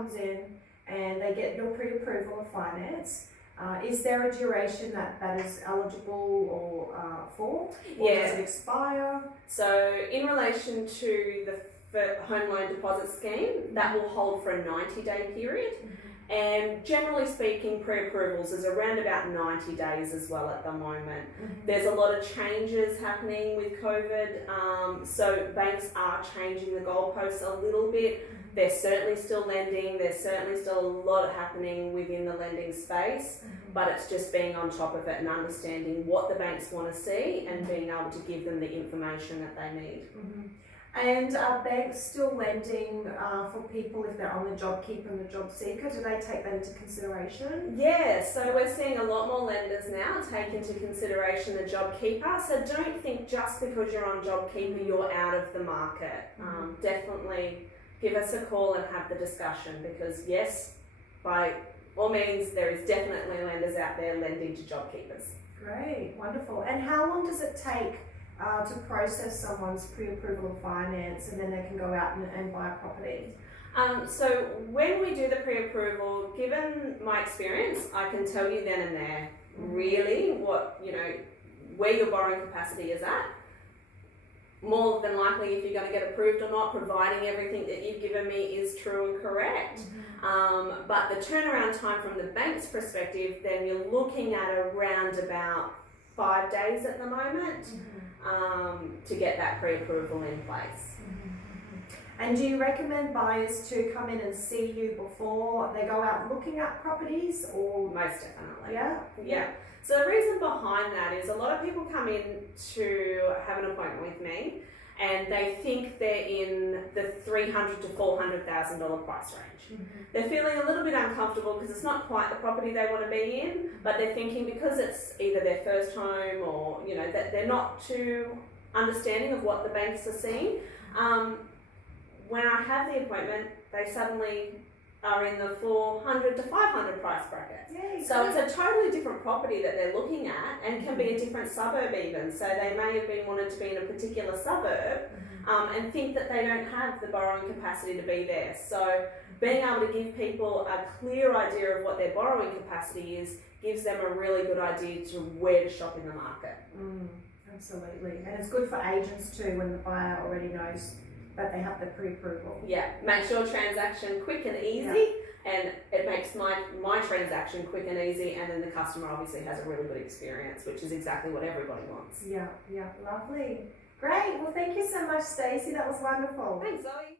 comes in and they get your pre-approval of finance, is there a duration that is eligible or for? Or does it expire? So in relation to the home loan deposit scheme, that will hold for a 90-day period. And generally speaking, pre-approvals is around about 90 days as well at the moment. There's a lot of changes happening with COVID, so banks are changing the goalposts a little bit. They're certainly still lending, there's certainly still a lot happening within the lending space, but it's just being on top of it and understanding what the banks want to see and being able to give them the information that they need. And are banks still lending for people if they're on the JobKeeper and the JobSeeker? Do they take that into consideration? Yeah, so we're seeing a lot more lenders now take into consideration the JobKeeper. So don't think just because you're on JobKeeper you're out of the market. Definitely give us a call and have the discussion, because yes, by all means, there is definitely lenders out there lending to JobKeepers. Great, wonderful. And how long does it take to process someone's pre-approval of finance and then they can go out and buy a property? So when we do the pre-approval, given my experience, I can tell you then and there really what, where your borrowing capacity is at. More than likely if you're going to get approved or not, providing everything that you've given me is true and correct. But the turnaround time from the bank's perspective, then you're looking at around about 5 days at the moment to get that pre-approval in place. And do you recommend buyers to come in and see you before they go out looking at properties, or? Most definitely. Yeah. So the reason behind that is a lot of people come in to have an appointment with me and they think they're in the $300,000 to $400,000 price range. They're feeling a little bit uncomfortable because it's not quite the property they want to be in, but they're thinking because it's either their first home or that they're not too understanding of what the banks are seeing. When I have the appointment, they suddenly are in the 400 to 500 price bracket. Yay, so it's a totally different property that they're looking at, and can be a different suburb even. So they may have been wanted to be in a particular suburb and think that they don't have the borrowing capacity to be there. So being able to give people a clear idea of what their borrowing capacity is gives them a really good idea to where to shop in the market. Absolutely. And it's good for agents too when the buyer already knows that they have the pre-approval. Yeah, makes your transaction quick and easy, and it makes my transaction quick and easy, and then the customer obviously has a really good experience, which is exactly what everybody wants. Yeah, lovely. Great, well thank you so much, Stacey, that was wonderful. Thanks, Zoe.